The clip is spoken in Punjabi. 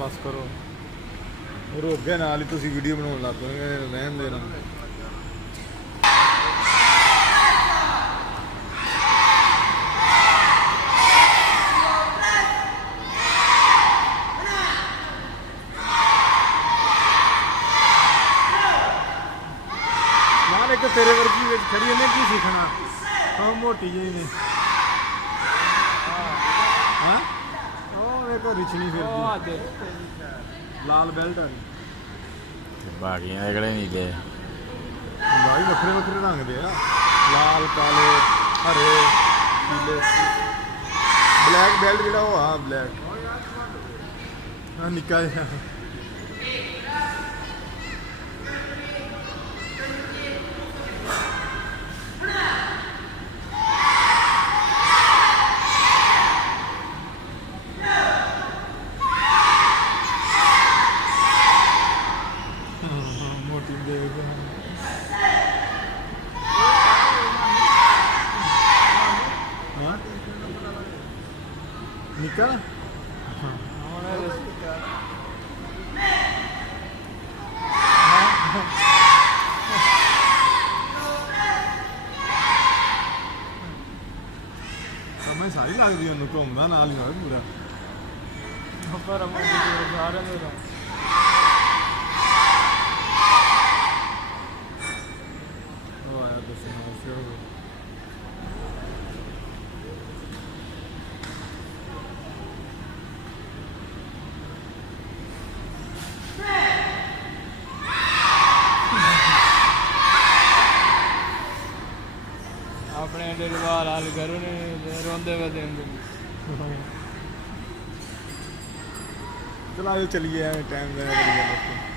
ਬਸ ਕਰੋ ਰੁਕ ਗਏ ਨਾਲ ਹੀ ਤੁਸੀਂ ਵੀਡੀਓ ਬਣਾਉਣ ਲੱਗ ਪਏ ਰਹਿਣ ਦੇ ਨਾ ਯਾਰ ਇੱਕ ਤੇਰੇ ਵਰਗੀ ਵਿੱਚ ਖੜੀ ਇਹਨੇ ਕੀ ਸਿੱਖਣਾ ਉਹ ਮੋਟੀ ਜਿਹੀ ਨੇ ਹਾਂ ਉਹ ਇੱਕ ਰਿਛਣੀ ਫਿਰਦੀ ਲਾਲ ਬੈਲਟ ਆ ਬਾਕੀਆਂ ਦੇ ਕਿਹੜੇ ਨੀਲੇ ਬਾਈ ਵੱਖਰੇ ਵੱਖਰੇ ਰੰਗ ਦੇ ਆ ਲਾਲ ਕਾਲੇ ਹਰੇ ਪੀਲੇ ਬਲੈਕ ਬੈਲਟ ਜਿਹੜਾ ਉਹ ਆ ਬਲੈਕ ਆ ਨਿੱਕਾ ਜਿਹਾ ਮੋਟੀ ਦੇਖ ਹਾਂ ਨਿੱਕਾ ਸਮਝ ਸਾਰੀ ਲੱਗਦੀ ਉਹਨੂੰ ਘੁੰਮਦਾ ਨਾਲ ਹੀ ਹੋਵੇ ਪੂਰਾ ਪਰ ਅਮਨ ਜੀ ਸਾਰਿਆਂ ਦੇ ਉਹ ਆਇਆ ਦੱਸਣਾ ਸਿਰ ਆਪਣੇ ਡਰਵਾਲ ਹਾਲ ਕਰੂ ਨੇ ਰੋਂਦੇ ਵੇ ਦਿੰਦੇ ਚਲਾ ਜੋ ਚਲੀਏ ਐਵੇਂ ਟਾਈਮ ਦਾ